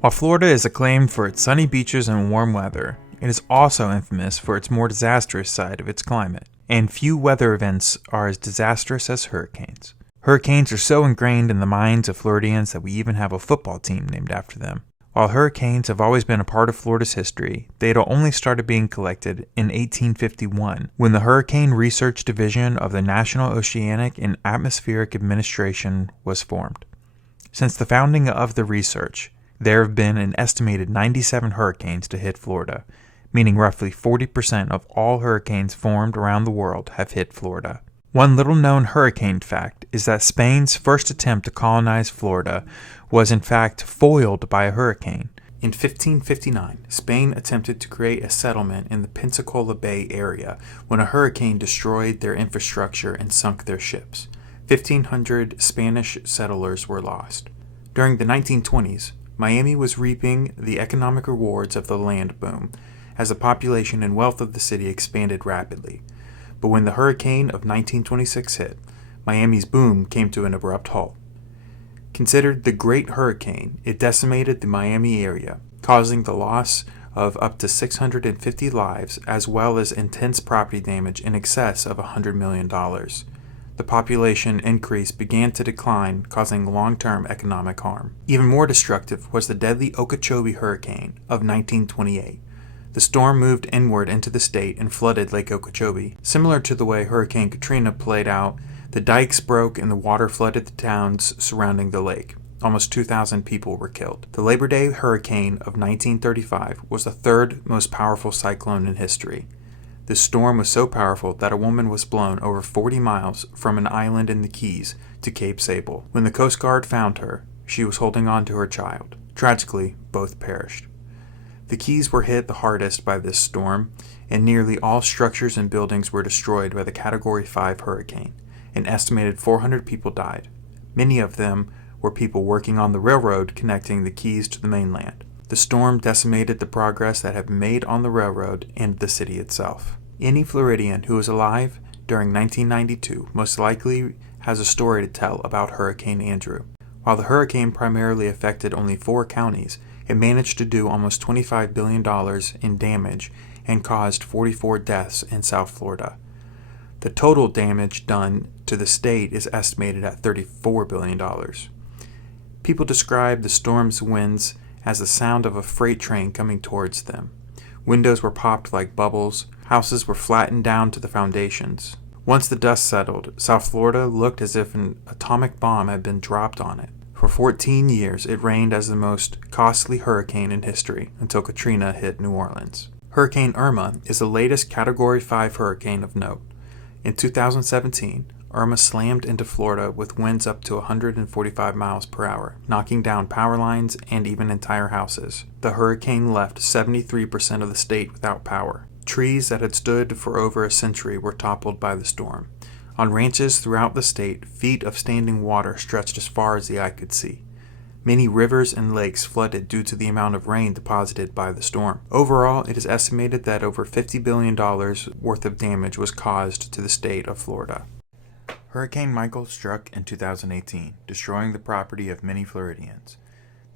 While Florida is acclaimed for its sunny beaches and warm weather, it is also infamous for its more disastrous side of its climate, and few weather events are as disastrous as hurricanes. Hurricanes are so ingrained in the minds of Floridians that we even have a football team named after them. While hurricanes have always been a part of Florida's history, they had only started being collected in 1851, when the Hurricane Research Division of the National Oceanic and Atmospheric Administration was formed. Since the founding of the research, there have been an estimated 97 hurricanes to hit Florida, meaning roughly 40% of all hurricanes formed around the world have hit Florida. One little-known hurricane fact is that Spain's first attempt to colonize Florida was in fact foiled by a hurricane. In 1559, Spain attempted to create a settlement in the Pensacola Bay area when a hurricane destroyed their infrastructure and sunk their ships. 1,500 Spanish settlers were lost. During the 1920s, Miami was reaping the economic rewards of the land boom as the population and wealth of the city expanded rapidly. But when the hurricane of 1926 hit, Miami's boom came to an abrupt halt. Considered the Great Hurricane, it decimated the Miami area, causing the loss of up to 650 lives as well as intense property damage in excess of $100 million. The population increase began to decline, causing long-term economic harm. Even more destructive was the deadly Okeechobee Hurricane of 1928. The storm moved inward into the state and flooded Lake Okeechobee. Similar to the way Hurricane Katrina played out, the dikes broke and the water flooded the towns surrounding the lake. Almost 2,000 people were killed. The Labor Day Hurricane of 1935 was the third most powerful cyclone in history. This storm was so powerful that a woman was blown over 40 miles from an island in the Keys to Cape Sable. When the Coast Guard found her, she was holding on to her child. Tragically, both perished. The Keys were hit the hardest by this storm, and nearly all structures and buildings were destroyed by the Category 5 hurricane. An estimated 400 people died. Many of them were people working on the railroad connecting the Keys to the mainland. The storm decimated the progress that had been made on the railroad and the city itself. Any Floridian who was alive during 1992 most likely has a story to tell about Hurricane Andrew. While the hurricane primarily affected only 4 counties, it managed to do almost $25 billion in damage and caused 44 deaths in South Florida. The total damage done to the state is estimated at $34 billion. People describe the storm's winds as the sound of a freight train coming towards them. Windows were popped like bubbles. Houses were flattened down to the foundations. Once the dust settled, South Florida looked as if an atomic bomb had been dropped on it. For 14 years, it reigned as the most costly hurricane in history until Katrina hit New Orleans. Hurricane Irma is the latest Category 5 hurricane of note. In 2017, Irma slammed into Florida with winds up to 145 miles per hour, knocking down power lines and even entire houses. The hurricane left 73% of the state without power. Trees that had stood for over a century were toppled by the storm. On ranches throughout the state, feet of standing water stretched as far as the eye could see. Many rivers and lakes flooded due to the amount of rain deposited by the storm. Overall, it is estimated that over $50 billion worth of damage was caused to the state of Florida. Hurricane Michael struck in 2018, destroying the property of many Floridians.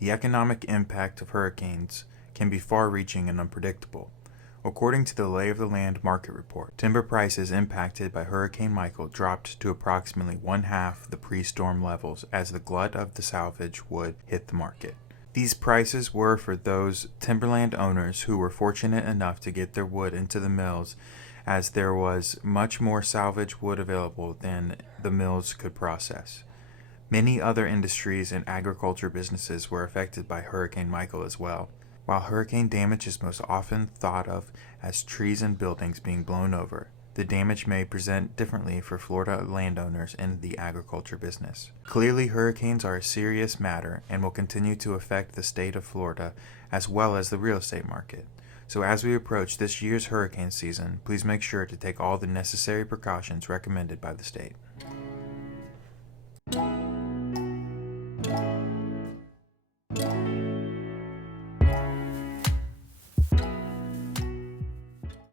The economic impact of hurricanes can be far-reaching and unpredictable. According to the Lay of the Land market report, timber prices impacted by Hurricane Michael dropped to approximately one-half the pre-storm levels as the glut of the salvage wood hit the market. These prices were for those timberland owners who were fortunate enough to get their wood into the mills, as there was much more salvage wood available than the mills could process. Many other industries and agriculture businesses were affected by Hurricane Michael as well. While hurricane damage is most often thought of as trees and buildings being blown over, the damage may present differently for Florida landowners in the agriculture business. Clearly, hurricanes are a serious matter and will continue to affect the state of Florida as well as the real estate market. So as we approach this year's hurricane season, please make sure to take all the necessary precautions recommended by the state.